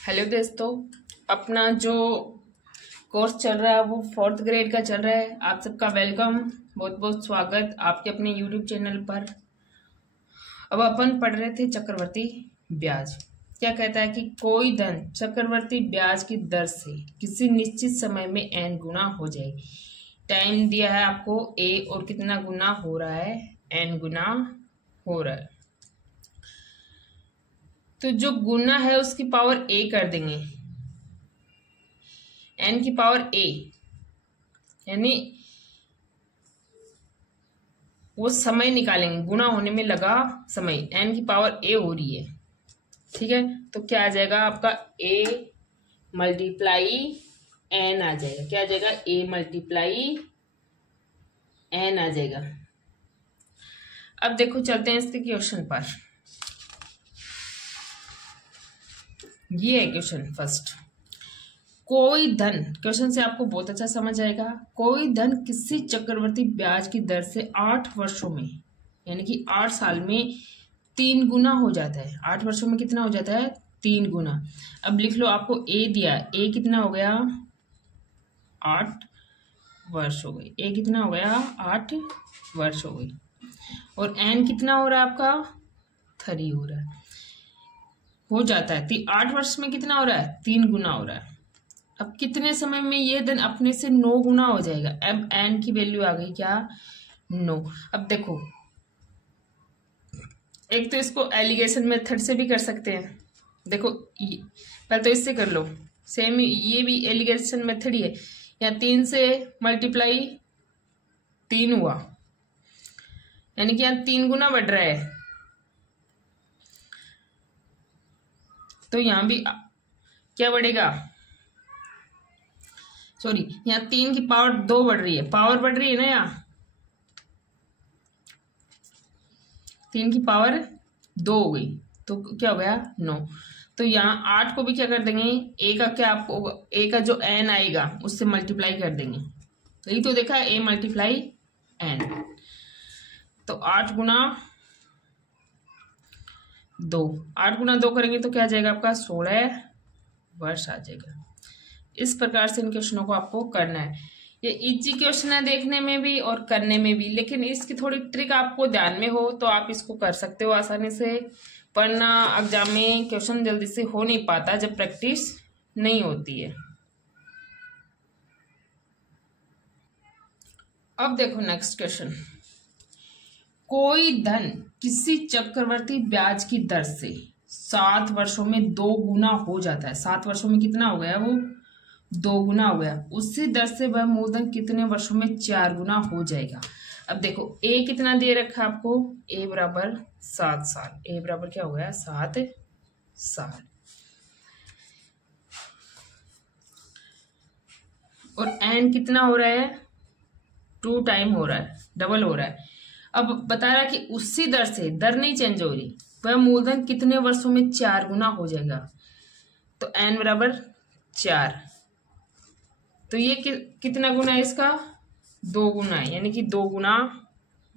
Hello दोस्तों, अपना जो कोर्स चल रहा है वो 4th ग्रेड का चल रहा है। आप सबका वेलकम, बहुत बहुत स्वागत आपके अपने यूट्यूब चैनल पर। अब अपन पढ़ रहे थे चक्रवर्ती ब्याज। क्या कहता है कि कोई धन चक्रवर्ती ब्याज की दर से किसी निश्चित समय में n गुना हो जाए। टाइम दिया है आपको a और कितना गुना हो रहा है, n गुना हो रहा है। तो जो गुना है उसकी पावर a कर देंगे, n की पावर a, यानी वो समय निकालेंगे, गुना होने में लगा समय, n की पावर a हो रही है। ठीक है, तो क्या आ जाएगा आपका a मल्टीप्लाई n आ जाएगा। क्या आ जाएगा? a मल्टीप्लाई n आ जाएगा। अब देखो चलते हैं इसके क्वेश्चन पर। ये है क्वेश्चन फर्स्ट। कोई धन, क्वेश्चन से आपको बहुत अच्छा समझ आएगा। कोई धन किसी चक्रवर्ती ब्याज की दर से 8 वर्षों में, यानी कि 8 साल में 3 गुना हो जाता है। 8 वर्षों में कितना हो जाता है? 3 गुना। अब लिख लो, आपको ए दिया, ए कितना हो गया? 8 वर्ष हो गई। ए कितना हो गया? 8 वर्ष हो गई। और एन कितना हो रहा है आपका? 3 हो रहा है, हो जाता है। 8 वर्ष में कितना हो रहा है? 3 गुना हो रहा है। अब कितने समय में ये धन अपने से 9 गुना हो जाएगा? अब एन की वैल्यू आ गई क्या? 9। अब देखो, एक तो इसको एलिगेशन मेथड से भी कर सकते हैं। देखो पहले तो इससे कर लो, सेम ये भी एलिगेशन मेथड ही है। यहाँ 3 से मल्टीप्लाई 3 हुआ, यानी कि यहाँ 3 गुना बढ़ रहा है। तो यहां भी क्या बढ़ेगा? सॉरी, यहाँ 3 की पावर 2 बढ़ रही है, पावर बढ़ रही है ना। यहाँ 3 की पावर 2 हो गई, तो क्या हो गया? 9। तो यहाँ 8 को भी क्या कर देंगे? ए का क्या आपको, ए का जो एन आएगा उससे मल्टीप्लाई कर देंगे। यही तो देखा है, ए मल्टीप्लाई एन। तो 8 गुना 2, 8 गुना 2 करेंगे तो क्या आ जाएगा आपका? 16 वर्ष आ जाएगा। इस प्रकार से इन क्वेश्चनों को आपको करना है। ये इजी क्वेश्चन है देखने में भी और करने में भी, लेकिन इसकी थोड़ी ट्रिक आपको ध्यान में हो तो आप इसको कर सकते हो आसानी से। वरना एग्जाम में क्वेश्चन जल्दी से हो नहीं पाता जब प्रैक्टिस नहीं होती है। अब देखो नेक्स्ट क्वेश्चन। कोई धन किसी चक्रवर्ती ब्याज की दर से 7 वर्षों में 2 गुना हो जाता है। 7 वर्षों में कितना हो गया? वो 2 गुना हो गया। उसी दर से वह मूलधन कितने वर्षों में 4 गुना हो जाएगा? अब देखो, ए कितना दे रखा है आपको? ए बराबर 7 साल। ए बराबर क्या हो गया? 7 साल। और एन कितना हो रहा है? 2 टाइम हो रहा है, डबल हो रहा है। अब बता रहा कि उसी दर से, दर नहीं चेंज हो रही, वह मूलधन कितने वर्षों में 4 गुना हो जाएगा? तो एन बराबर 4। तो ये कितना गुना है इसका? 2 गुना है, यानी कि 2 गुना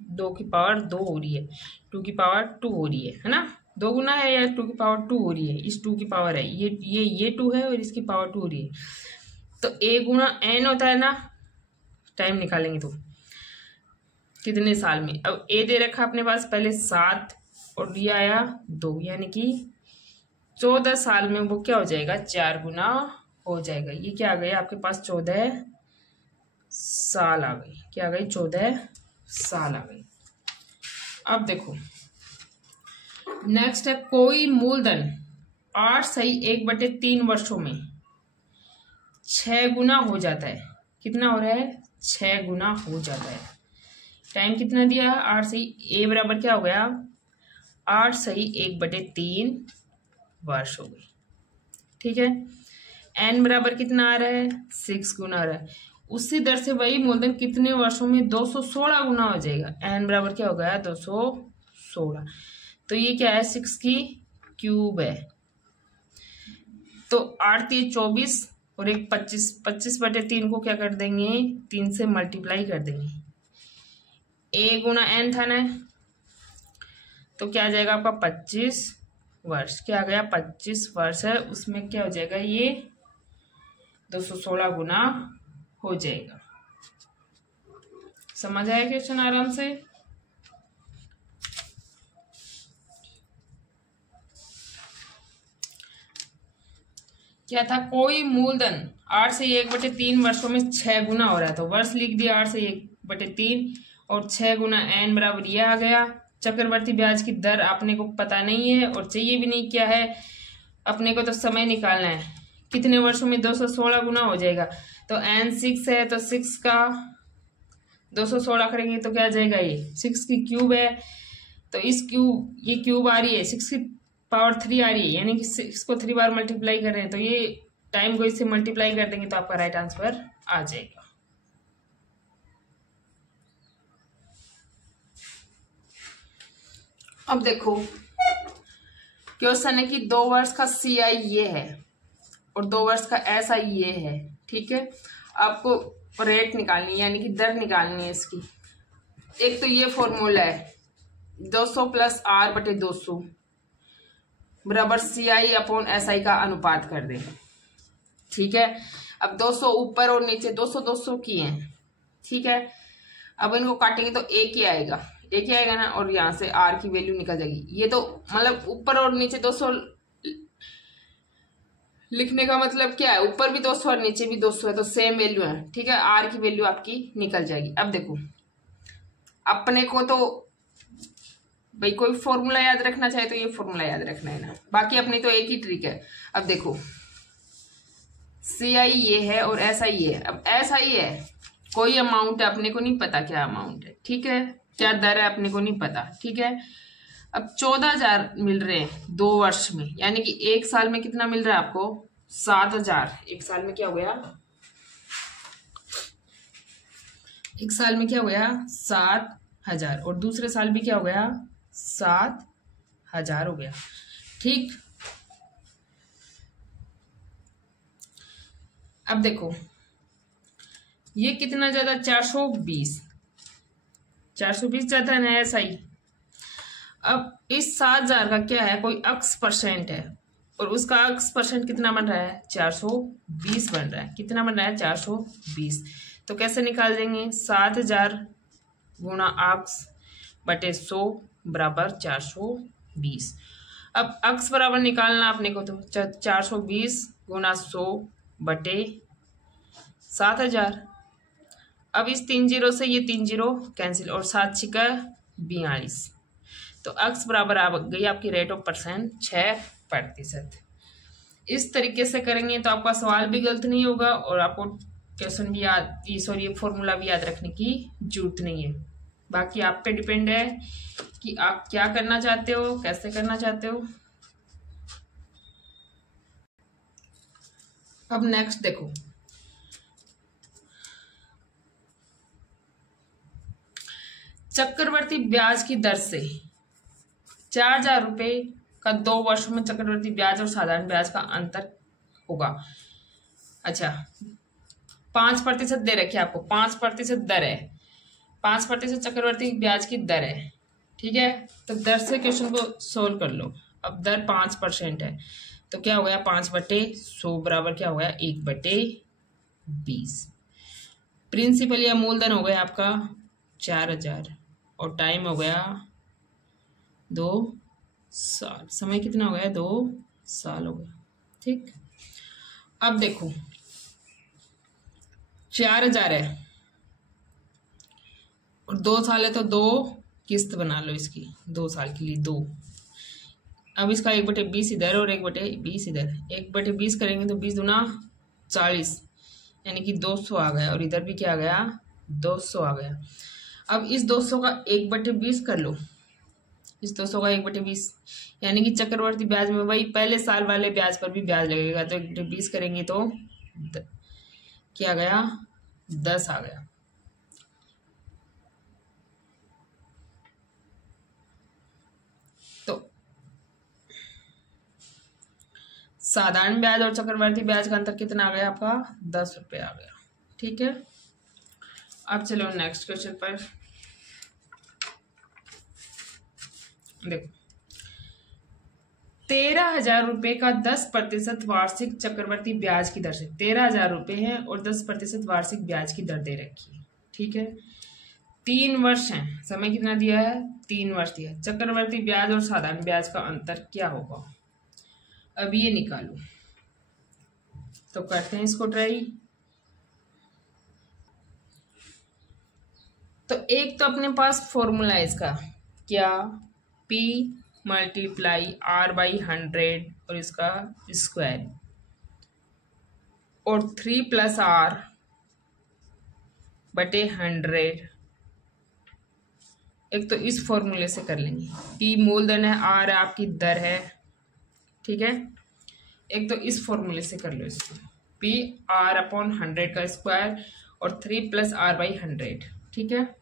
2 की पावर 2 हो रही है, 2 की पावर 2 हो रही है ना? 2 गुना है या 2 की पावर 2 हो रही है। इस 2 की पावर है, ये 2 है और इसकी पावर 2 हो रही है। तो ए गुना एन होता है ना, टाइम निकालेंगे तो कितने साल में। अब ए दे रखा अपने पास पहले 7 और ये आया 2, यानी कि 14 साल में वो क्या हो जाएगा? 4 गुना हो जाएगा। ये क्या आ गया आपके पास? 14 साल आ गई। क्या आ गई? 14 साल आ गई। अब देखो नेक्स्ट है, कोई मूलधन 8 सही 1/3 वर्षों में 6 गुना हो जाता है। कितना हो रहा है? 6 गुना हो जाता है। टाइम कितना दिया? 8 सही। ए बराबर क्या हो गया? 8 सही 1/3 वर्ष हो गई। ठीक है, एन बराबर कितना आ रहा है? 6 गुना आ रहा है। उसी दर से वही मूलधन कितने वर्षों में 216 गुना हो जाएगा? एन बराबर क्या हो गया? 216। तो ये क्या है? 6 की क्यूब है। तो 8 3 24 और एक 25, 25/3 को क्या कर देंगे? 3 से मल्टीप्लाई कर देंगे। ए गुना एन था ना, तो क्या आ जाएगा आपका? 25 वर्ष, क्या आ गया 25 वर्ष है, उसमें क्या हो जाएगा ये 216 गुना हो जाएगा। समझ आया क्वेश्चन आराम से। क्या था, कोई मूलधन 8 से 1/3 वर्षों में 6 गुना हो रहा है, तो वर्ष लिख दिया 8 से 1/3 और 6 गुना n बराबर ये आ गया। चक्रवर्ती ब्याज की दर अपने को पता नहीं है और चाहिए भी नहीं, क्या है अपने को तो समय निकालना है, कितने वर्षों में 216 गुना हो जाएगा। तो n 6 है तो 6 का 216 करेंगे तो क्या आ जाएगा, ये 6 की क्यूब है, तो इस क्यूब ये क्यूब आ रही है 6 की पावर 3 आ रही है, यानी कि 6 को 3 बार मल्टीप्लाई कर रहे हैं, तो ये टाइम को इससे मल्टीप्लाई कर देंगे तो आपका राइट आंसर आ जाएगा। अब देखो क्वेश्चन है कि 2 वर्ष का CI ये है और 2 वर्ष का SI ये है, ठीक है। आपको रेट निकालनी है, यानी कि दर निकालनी है इसकी। एक तो ये फॉर्मूला है 200 प्लस R/200 बराबर CI/SI का अनुपात कर दें, ठीक है। अब 200 ऊपर और नीचे 200 किए हैं, ठीक है। अब इनको काटेंगे तो एक ही आएगा ना, और यहाँ से R की वैल्यू निकल जाएगी। ये तो मतलब ऊपर और नीचे 200 लिखने का मतलब क्या है, ऊपर भी 200 और नीचे भी 200 है तो सेम वैल्यू है, ठीक है। R की वैल्यू आपकी निकल जाएगी। अब देखो अपने को तो भाई कोई फॉर्मूला याद रखना चाहे तो ये फॉर्मूला याद रखना है ना, बाकी अपनी तो एक ही ट्रिक है। अब देखो CI ये है और SI ये है। अब SI है कोई अमाउंट है, अपने को नहीं पता क्या अमाउंट है, ठीक है, क्या दर है अपने को नहीं पता, ठीक है। अब 14,000 मिल रहे हैं 2 वर्ष में, यानी कि 1 साल में कितना मिल रहा है आपको 7,000। 1 साल में क्या हो गया, 1 साल में क्या हो गया 7,000 और दूसरे साल भी क्या हो गया 7,000 हो गया, ठीक। अब देखो ये कितना ज्यादा 420 ज्यादा है SI। अब इस 7,000 का क्या है, कोई x % है और उसका x % कितना बन रहा है 420 बन रहा है, कितना बन रहा है 420। तो कैसे निकाल देंगे 7,000 गुणा x/100 बराबर 420। अब x बराबर निकालना अपने को तो 420 गुणा 100 बटे 7,000। अब इस 3 जीरो से ये 3 जीरो कैंसिल और 7 छिका 42, तो x बराबर आ गई आपकी रेट ऑफ परसेंट 6%। इस तरीके से करेंगे तो आपका सवाल भी गलत नहीं होगा और आपको क्वेश्चन भी याद, सॉरी फॉर्मूला भी याद रखने की जरूरत नहीं है। बाकी आप पे डिपेंड है कि आप क्या करना चाहते हो, कैसे करना चाहते हो। अब नेक्स्ट देखो चक्रवर्ती ब्याज की दर से 4,000 रुपये का 2 वर्षों में चक्रवर्ती ब्याज और साधारण ब्याज का अंतर होगा। अच्छा 5% दे रखी है आपको, 5% दर है, 5% चक्रवर्ती ब्याज की दर है, ठीक है। तो दर से क्वेश्चन को सोल्व कर लो। अब दर 5% है तो क्या हो गया 5/100 बराबर क्या हो गया 1/20। प्रिंसिपल या मूलधन हो गया आपका 4,000 और टाइम हो गया 2 साल, समय कितना हो गया 2 साल हो गया, ठीक। अब देखो 4,000 है और 2 साल है तो 2 किस्त बना लो इसकी 2 साल के लिए 2। अब इसका 1/20 इधर और 1/20 इधर, 1/20 करेंगे तो 20 दूना 40 यानी कि 200 आ गया और इधर भी क्या आ गया 200 आ गया। अब इस 200 का 1/20 कर लो, इस 200 का 1/20 यानी कि चक्रवर्ती ब्याज में वही पहले साल वाले ब्याज पर भी ब्याज लगेगा, तो 1/20 करेंगे तो क्या आ गया 10 आ गया। तो साधारण ब्याज और चक्रवर्ती ब्याज का अंतर कितना आ गया आपका 10 रुपये आ गया, ठीक है। अब चलो नेक्स्ट क्वेश्चन पर देखो 13,000 रुपये का 10% वार्षिक चक्रवर्ती ब्याज की दर से, 13,000 रुपये है और 10% वार्षिक ब्याज की दर दे रखी है। ठीक है, 3 वर्ष है, समय कितना दिया है, 3 वर्ष दिया है। चक्रवर्ती ब्याज और साधारण ब्याज का अंतर क्या होगा, अब ये निकालो। तो करते हैं इसको ट्राई। तो एक तो अपने पास फॉर्मूला है इसका, क्या, P मल्टीप्लाई R/100 और इसका स्क्वायर, और 3+R/100। एक तो इस फॉर्मूले से कर लेंगे, P मूलधन है, R आपकी दर है। ठीक है, एक तो इस फॉर्मूले से कर लो इसको, PR/100 का स्क्वायर और 3+R/100। ठीक है,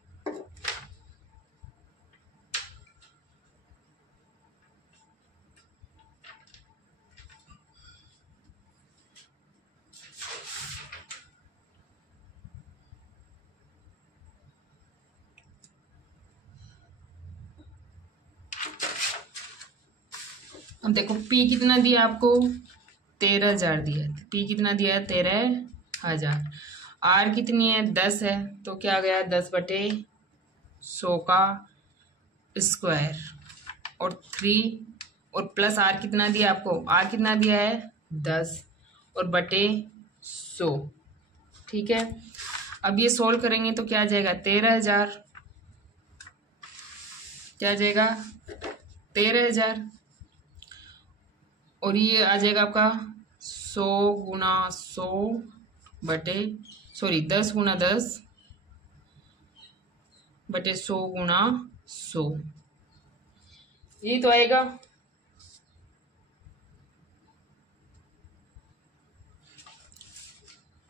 अब देखो P कितना दिया आपको, 13,000 दिया है। P कितना दिया है, 13,000। R कितनी है, 10 है, तो क्या आ गया, 10/100 का स्क्वायर और 3 और प्लस R कितना दिया आपको, R कितना दिया है, 10 और बटे 100। ठीक है, अब ये सोल्व करेंगे तो क्या आ जाएगा, 13,000, क्या आ जाएगा, 13,000, और ये आ जाएगा आपका 100 गुना 100 बटे 10 गुना 10 बटे 100 गुना 100, यही तो आएगा।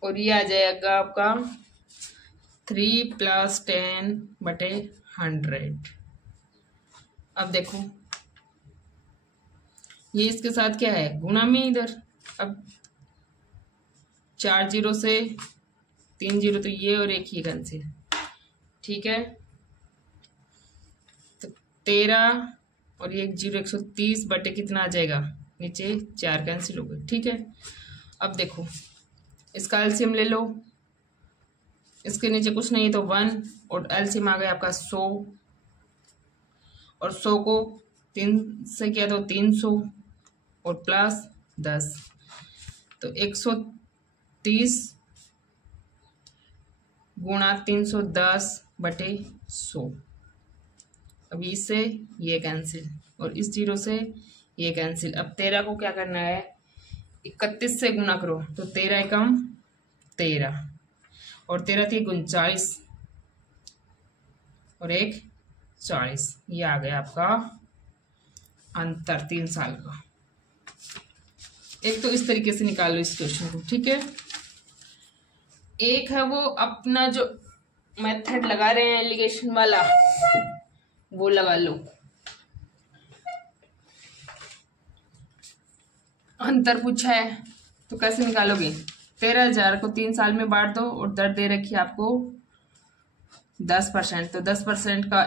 और ये आ जाएगा आपका 3+10/100। अब देखो ये इसके साथ क्या है, गुणा में इधर, अब 4 0 से 3 0, तो ये और एक ही कैंसिल। ठीक है, तो 13 और ये 0, 130 बटे कितना आ जाएगा, नीचे 4 कैंसिल हो गए। ठीक है, अब देखो इसका एलसीएम ले लो, इसके नीचे कुछ नहीं तो 1, और एलसीएम आ गया आपका 100, और 100 को 3 से किया तो 300 और प्लस 10, तो 130 गुणा 310 बटे 100। अब इससे ये कैंसिल और इस 0 से ये कैंसिल। अब 13 को क्या करना है, 31 से गुणा करो, तो 13 एकम 13 और 13 थी 39 और 1 40। ये आ गया आपका अंतर 3 साल का। एक तो इस तरीके से निकाल लो इस क्वेश्चन को। ठीक है, एक है वो अपना जो मेथड लगा रहे हैं एलिगेशन वाला, वो लगा लो। अंतर पूछा है तो कैसे निकालोगे, 13,000 को 3 साल में बांट दो और दर दे रखी है आपको 10%, तो 10% का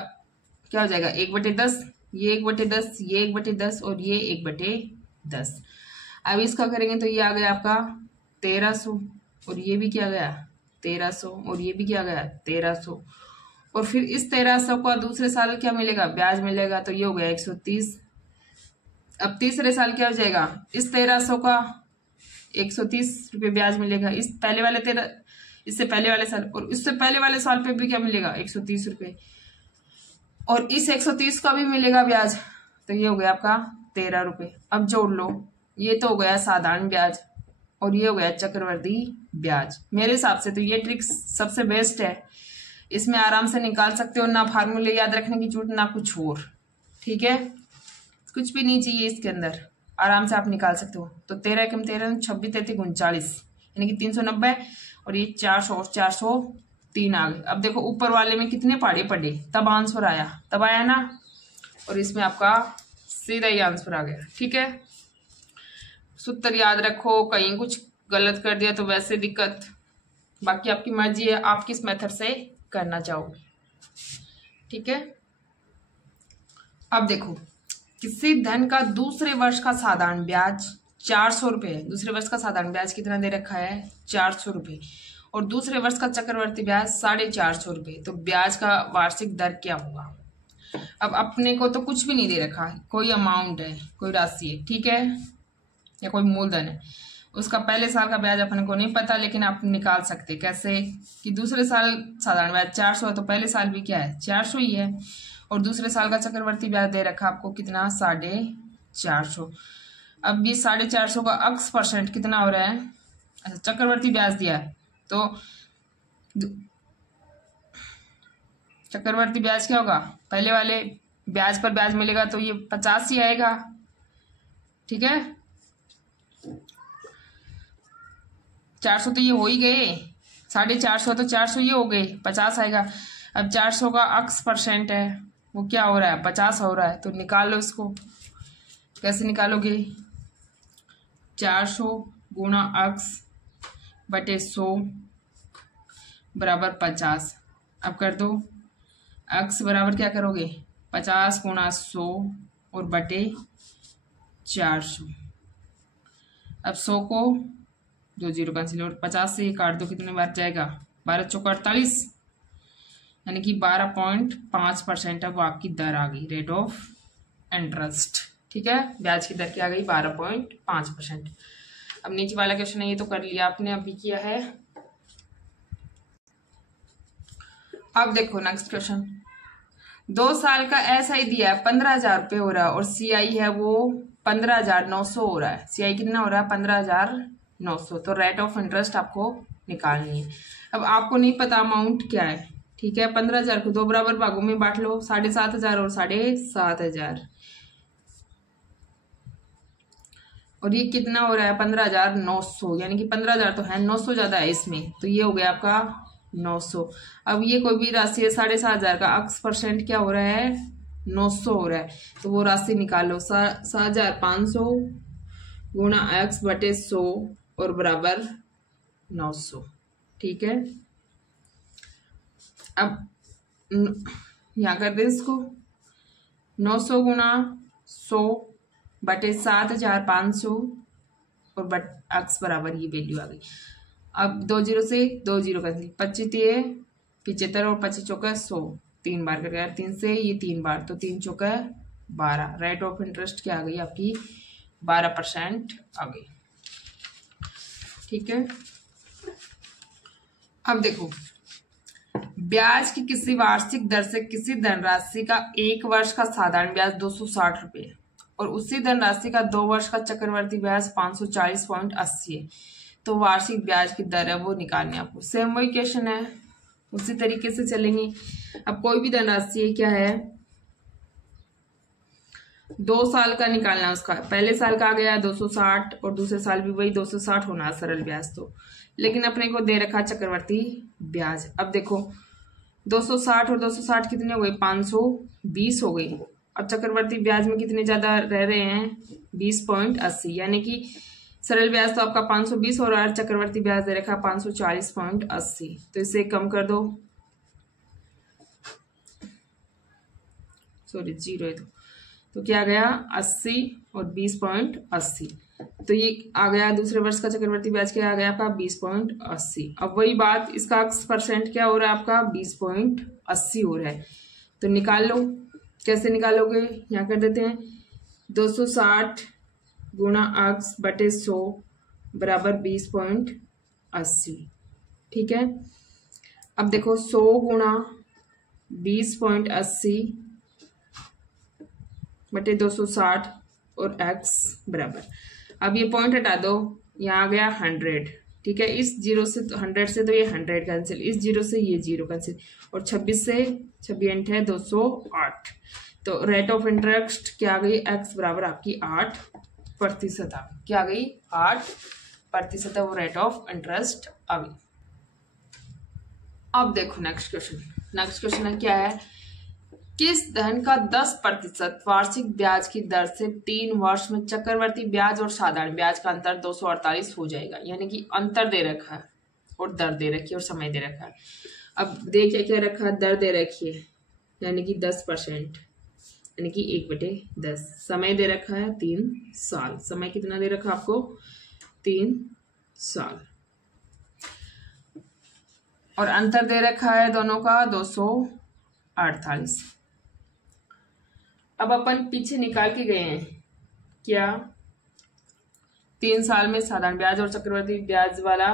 क्या हो जाएगा, 1/10, ये 1/10, ये 1/10 और ये 1/10। अब इसका करेंगे तो ये आ गया आपका 1300 और ये भी क्या गया 1300 और ये भी क्या गया 1300, और फिर इस 1300 का दूसरे साल क्या मिलेगा, ब्याज मिलेगा, तो ये हो गया 130। अब तीसरे साल क्या हो जाएगा, इस 1300 का 130 रुपये ब्याज मिलेगा, इस पहले वाले इससे पहले वाले साल, और इससे पहले वाले साल पे भी क्या मिलेगा 130 रुपये, और इस 130 का भी मिलेगा ब्याज, तो ये हो गया आपका 13 रुपये। अब जोड़ लो, ये तो हो गया साधारण ब्याज और ये हो गया चक्रवर्ती ब्याज। मेरे हिसाब से तो ये ट्रिक सबसे बेस्ट है, इसमें आराम से निकाल सकते हो, ना फार्मूले याद रखने की जरूरत ना कुछ और। ठीक है, कुछ भी नहीं चाहिए इसके अंदर, आराम से आप निकाल सकते हो। तो 13 एकम 13, 26 33 39, यानी कि 390, और ये 400 और 403 आ गए। अब देखो ऊपर वाले में कितने पहाड़े पड़े, तब आंसर आया, तब आया ना, और इसमें आपका सीधा ही आंसर आ गया। ठीक है, सूत्र याद रखो, कहीं कुछ गलत कर दिया तो वैसे दिक्कत, बाकी आपकी मर्जी है आप किस मेथड से करना चाहो। ठीक है, अब देखो किसी धन का दूसरे वर्ष का साधारण ब्याज 400 रुपये है। दूसरे वर्ष का साधारण ब्याज कितना दे रखा है? 400 रुपये। और दूसरे वर्ष का चक्रवर्ती ब्याज 450 रुपये। तो ब्याज का वार्षिक दर क्या होगा? अब अपने को तो कुछ भी नहीं दे रखा है, कोई अमाउंट है, कोई राशि है, ठीक है, या कोई मूलधन है। उसका पहले साल का ब्याज अपने को नहीं पता, लेकिन आप निकाल सकते। कैसे? कि दूसरे साल साधारण ब्याज 400 है, तो पहले साल भी क्या है? 400 ही है। और दूसरे साल का चक्रवर्ती ब्याज दे रखा आपको कितना? 450। अब ये 450 का x % कितना हो रहा है? अच्छा, चक्रवर्ती ब्याज दिया है तो चक्रवर्ती ब्याज क्या होगा? पहले वाले ब्याज पर ब्याज मिलेगा तो ये 50 ही आएगा, ठीक है। 400 तो ये हो ही गए, 450 तो 400 ये हो गए, 50 आएगा। अब 400 का x % है, वो क्या हो रहा है? 50 हो रहा है। तो निकाल लो इसको। कैसे निकालोगे? 400 गुणा x बटे 100 बराबर 50। अब कर दो। x बराबर क्या करोगे? 50 गुणा 100 और बटे 400। अब 100 को 2 0 कैंसिल और 50 से काट दो, कितने बार जाएगा? 12 चौका 48, यानी कि 12.5% अब आपकी दर आ गई, रेट ऑफ इंटरेस्ट, ठीक है। ब्याज की दर क्या आ गई? 12.5%। अब नीचे वाला क्वेश्चन है, ये तो कर लिया आपने, अभी किया है। अब देखो नेक्स्ट क्वेश्चन। 2 साल का SI दिया है 15,000 रुपये हो रहा है, और CI है वो 15,900 हो रहा है। CI कितना हो रहा है? 15,900। तो रेट ऑफ इंटरेस्ट आपको निकालनी है। अब आपको नहीं पता अमाउंट क्या है, ठीक है। 15,000 को 2 बराबर भागों में बांट लो, 7,500 और 7,500, और ये कितना हो रहा है? 15,900, यानी कि 15,000 तो है, 900 ज्यादा है इसमें, तो ये हो गया आपका 900। अब ये कोई भी राशि है, 7,500 का x % क्या हो रहा है? 900 हो रहा है। तो वो राशि निकालो, 7,500 गुणा x बटे 100 और बराबर 900, ठीक है। अब यहाँ कर दे इसको, 900 गुणा 100 बटे 7,500 और x बराबर ये वैल्यू आ गई। अब 2 0 से 2 0 कैंसिल, 25 75 और 25 चौका 100, 3 बार कर गया, 3 से ये 3 बार, तो 3 चौका 12। रेट ऑफ इंटरेस्ट क्या आ गई आपकी? 12% आ गई, ठीक है। अब देखो, ब्याज की किसी वार्षिक दर से किसी धनराशि का 1 वर्ष का साधारण ब्याज 260 रुपये और उसी धनराशि का 2 वर्ष का चक्रवर्ती ब्याज 540.80 है। तो वार्षिक ब्याज की दर है वो निकालनी है आपको। सेम वही क्वेश्चन है, उसी तरीके से चलेंगे। अब कोई भी धनराशि क्या है, 2 साल का निकालना है उसका। पहले साल का आ गया 260 और दूसरे साल भी वही 260 होना है सरल ब्याज तो, लेकिन अपने को दे रखा चक्रवर्ती ब्याज। अब देखो 260 और 260 कितने हो गए? 520 हो गई। अब चक्रवर्ती ब्याज में कितने ज्यादा रह रहे हैं? 20.80, यानी कि सरल ब्याज तो आपका 520 हो रहा है, चक्रवर्ती ब्याज दे रखा 540.80। तो इसे कम कर दो, सॉरी 0 है तो क्या आ गया? 80 और 20.80। तो ये आ गया दूसरे वर्ष का चक्रवर्ती ब्याज क्या आ गया आपका? 20.80। अब वही बात, इसका x % क्या हो रहा है आपका? 20.80 हो रहा है। तो निकाल लो। कैसे निकालोगे? यहाँ कर देते हैं, 260 गुणा x बटे 100 बराबर 20.80, ठीक है। अब देखो 100 गुणा 20.80 बटे 260 और x बराबर, अब ये पॉइंट हटा दो, यहाँ आ गया 100, ठीक है। इस 0 से 100 से तो ये 100 कैंसिल, इस 0 से ये 0 कैंसिल, और 26 से 26 है 208। तो रेट ऑफ इंटरेस्ट क्या आ गई? x बराबर आपकी 8% आ गई। क्या आ गई? 8% वो रेट ऑफ इंटरेस्ट आ गई। अब देखो नेक्स्ट क्वेश्चन है, क्या है? किस धन का 10% वार्षिक ब्याज की दर से 3 वर्ष में चक्रवर्ती ब्याज और साधारण ब्याज का अंतर 248 हो जाएगा? यानी कि अंतर दे रखा है और दर दे रखी है और समय दे रखा है। अब देखिए क्या रखा है? दर दे रखी है, यानी कि 10%। यानी कि 1/10। समय दे रखा है 3 साल। समय कितना दे रखा आपको? 3 साल। और अंतर दे रखा है दोनों का 248। अब अपन पीछे निकाल के गए हैं क्या? 3 साल में साधारण ब्याज और चक्रवृद्धि ब्याज वाला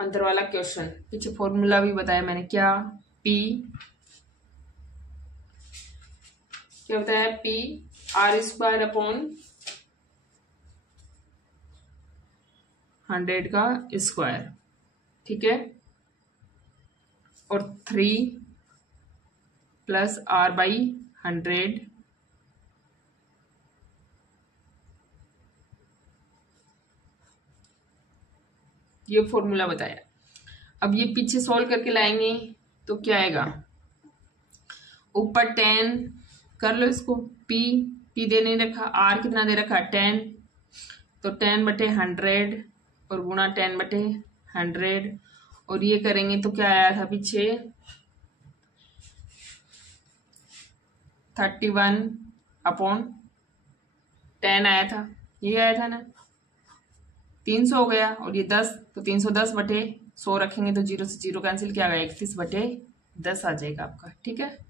अंतर वाला क्वेश्चन। पीछे फॉर्मूला भी बताया मैंने क्या? क्या बताया? P r² अपॉन 100 का स्क्वायर, ठीक है। और 3 प्लस r/100 ये फॉर्मूला बताया। अब ये पीछे सॉल्व करके लाएंगे तो क्या आएगा? ऊपर 10 कर लो इसको। P दे नहीं रखा, R कितना दे रखा? 10, तो 10/100 और गुणा 10/100। और ये करेंगे तो क्या आया था पीछे? 31/10 आया था, ये आया था ना। 300 हो गया और ये 10, तो 310/100 रखेंगे तो 0 से 0 कैंसिल, क्या आ गया? 31/10 आ जाएगा आपका, ठीक है।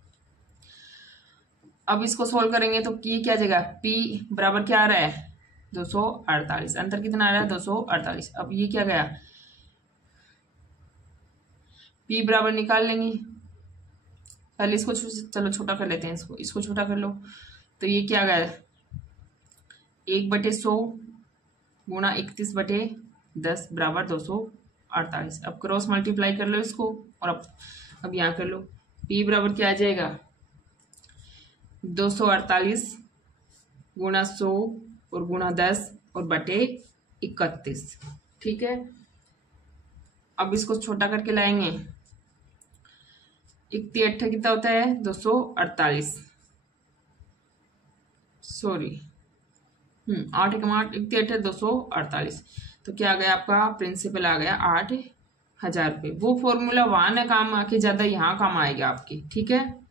अब इसको सोल्व करेंगे तो ये क्या आ जाएगा? P बराबर क्या आ रहा है? 248। अंतर कितना आ रहा है? 248। अब ये क्या गया? P बराबर निकाल लेंगे। पहले इसको चलो छोटा कर लेते हैं, इसको छोटा कर लो। तो ये क्या गया? 1/100 गुणा 31/10 बराबर 248। अब क्रॉस मल्टीप्लाई कर लो इसको और अब यहाँ कर लो। P बराबर क्या आ जाएगा? 248 गुणा 100 और गुणा 10 और बटे 31, ठीक है। अब इसको छोटा करके लाएंगे। 1×8 कितना होता है? 248। सॉरी 8 × 8 1×8 248। तो क्या आ गया आपका? प्रिंसिपल आ गया 8,000 रुपये। वो फॉर्मूला वहां ना काम आके ज्यादा यहाँ काम आएगा आपकी, ठीक है।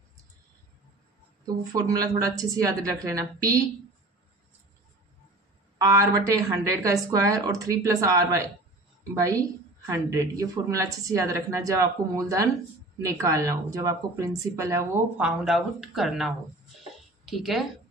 तो वो फॉर्मूला थोड़ा अच्छे से याद रख लेना। P r/100 का स्क्वायर और 3 + r/100, ये फॉर्मूला अच्छे से याद रखना जब आपको मूलधन निकालना हो, जब आपको प्रिंसिपल है वो फाउंड आउट करना हो, ठीक है।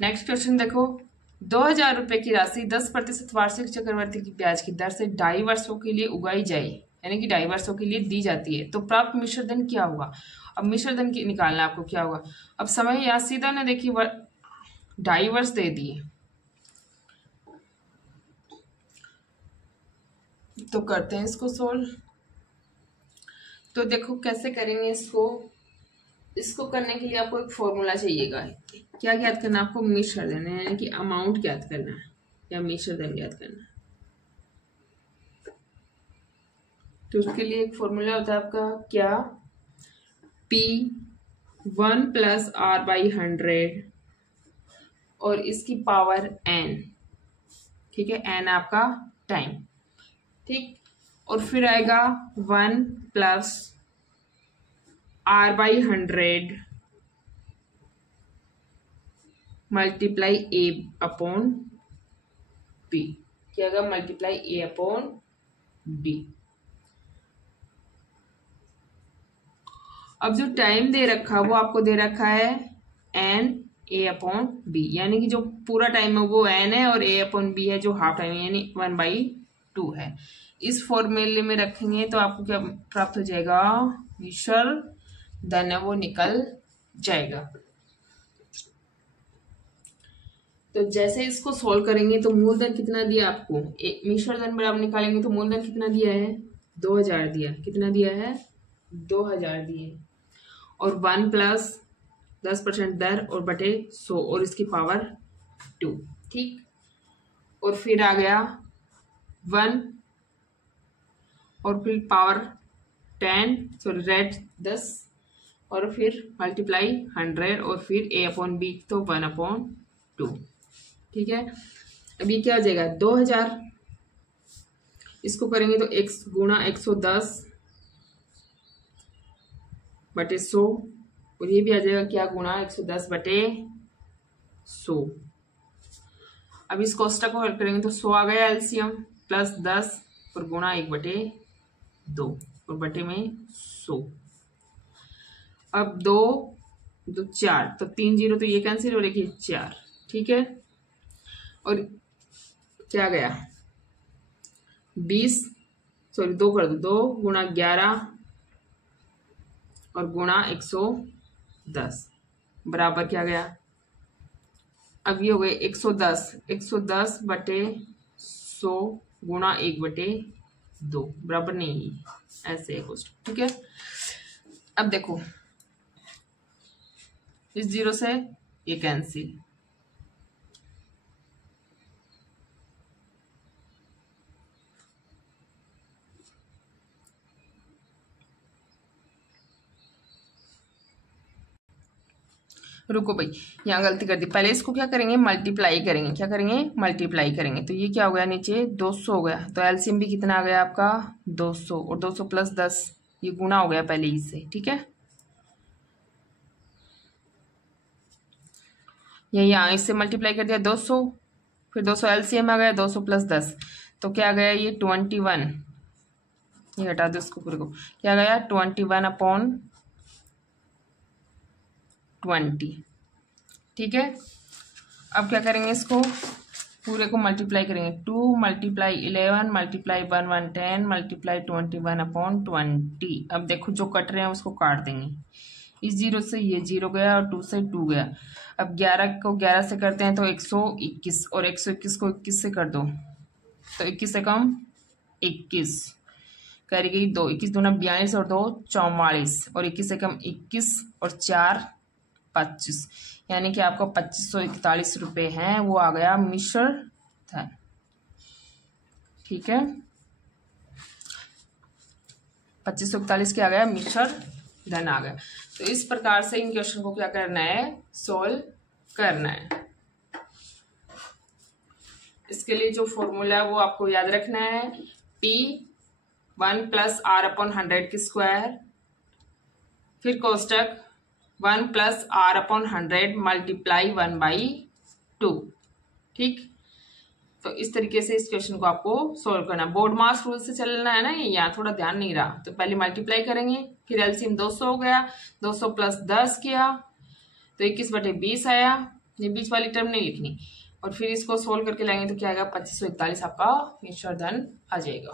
नेक्स्ट क्वेश्चन देखो। 2,000 रुपए की राशि 10% वार्षिक चक्रवृद्धि की ब्याज की दर से 2.5 वर्षों के लिए उगाई जाए, यानी कि 2.5 वर्षों के लिए दी जाती है, तो प्राप्त मिश्र धन क्या होगा? अब मिश्र धन की निकालना आपको क्या होगा? अब समय यहाँ सीधा ना देखिए 2.5 वर्ष दे दिए, तो करते हैं इसको सोल्व। तो देखो कैसे करेंगे इसको करने के लिए आपको एक फॉर्मूला चाहिएगा। क्या ज्ञात करना आपको? मिश्र धन, यानी कि अमाउंट ज्ञात करना है या मिश्र धन ज्ञात करना है। तो उसके लिए एक फॉर्मूला होता है आपका क्या? P 1 + r/100 और इसकी पावर n, ठीक है। n आपका टाइम, ठीक। और फिर आएगा 1 + r/100 मल्टीप्लाई a/b, क्या आएगा? Multiply a/b। अब जो टाइम दे रखा वो आपको दे रखा है n a/b, यानी कि जो पूरा टाइम है वो n है और a/b है जो हाफ टाइम है, यानी 1/2 है। इस फॉर्मूले में रखेंगे तो आपको क्या प्राप्त हो जाएगा? मिश्र धन वो निकल जाएगा। तो जैसे इसको सॉल्व करेंगे तो मूलधन कितना दिया आपको? मिश्र धन बराबर निकालेंगे तो मूलधन कितना दिया है? 2,000 दिया। कितना दिया है? 2,000 दिए। और 1 + 10% दर और बटे 100 और इसकी पावर 2, ठीक। और फिर आ गया 1 और फिर पावर 10, सॉरी रेट 10 और फिर मल्टीप्लाई 100 और फिर a/b, तो 1/2, ठीक है। अब ये क्या हो जाएगा? 2,000। इसको करेंगे तो x गुणा 110 बटे 100 और ये भी आ जाएगा क्या, गुणा 110/100। अब इस कोष्टक को हल करेंगे तो 100 आ गया एलसीएम, प्लस 10 और गुणा 1/2 और बटे में 100। अब 2 तो 4, तो 3 0 तो ये कैंसिल हो रही 4, ठीक है। और क्या गया 20, सॉरी 2 कर दो, 2 गुणा 11 और गुणा 110 बराबर क्या गया, अब ये हो गए 110/100 गुणा 1/2 बराबर नहीं, ऐसे है क्वेश्चन, ठीक है। अब देखो इस 0 से ये कैंसिल, रुको भाई यहाँ गलती कर दी, पहले इसको क्या करेंगे मल्टीप्लाई करेंगे, क्या करेंगे मल्टीप्लाई करेंगे। तो ये क्या हो गया नीचे 200 हो गया, तो एलसीएम भी कितना आ गया आपका 200 और 200 + 10 ये गुना हो गया पहले इससे, ठीक है। यही यहाँ इससे मल्टीप्लाई कर दिया 200, फिर 200 एलसीएम आ गया 200 + 10 तो क्या गया ये 21, ये हटा दो इसको पूरे को, क्या गया 21/20, ठीक है। अब क्या करेंगे इसको पूरे को मल्टीप्लाई करेंगे, 2 × 11 × 1 110 × 21/20। अब देखो जो कट रहे हैं उसको काट देंगे, इस 0 से ये 0 गया और 2 से 2 गया। अब 11 को 11 से करते हैं तो 121 और 121 को 21 से कर दो तो 21 से कम 21 करी गई 2, 21 दूना 42 और 2 44 और 21 से कम 21 और 4 25, यानी कि आपको 2541 रुपये हैं, वो आ गया मिश्र धन, ठीक है। 2541 क्या आ गया मिश्र धन आ गया। तो इस प्रकार से इन क्वेश्चन को क्या करना है सोल्व करना है। इसके लिए जो फॉर्मूला है वो आपको याद रखना है, P1 + R/100², फिर कोष्टक 1 + R/100 × 1/2, ठीक। तो इस तरीके से इस क्वेश्चन को आपको सोल्व करना है। बोर्ड मास रूल से चलना है ना, ये यहाँ थोड़ा ध्यान नहीं रहा। तो पहले मल्टीप्लाई करेंगे, फिर एलसीएम 200 हो गया, 200 + 10 किया तो 21/20 आया, ये बीच वाली टर्म नहीं लिखनी। और फिर इसको सोल्व करके लाएंगे तो क्या आएगा 2541 आपका मिश्र धन आ जाएगा।